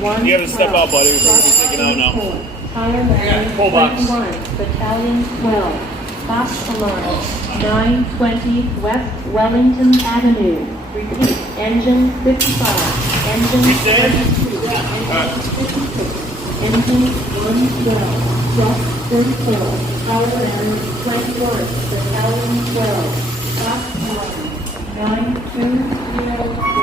1. You have to step out, buddy. We're going to be taking out now. Thailand, Full box. 21, Battalion 12, Fox Alarm, 920 West Wellington Avenue. Repeat, engine 55, engine 32, engine 56, engine 112, truck 34, Thailand 21, Battalion 12, Fox Alarm, 9203.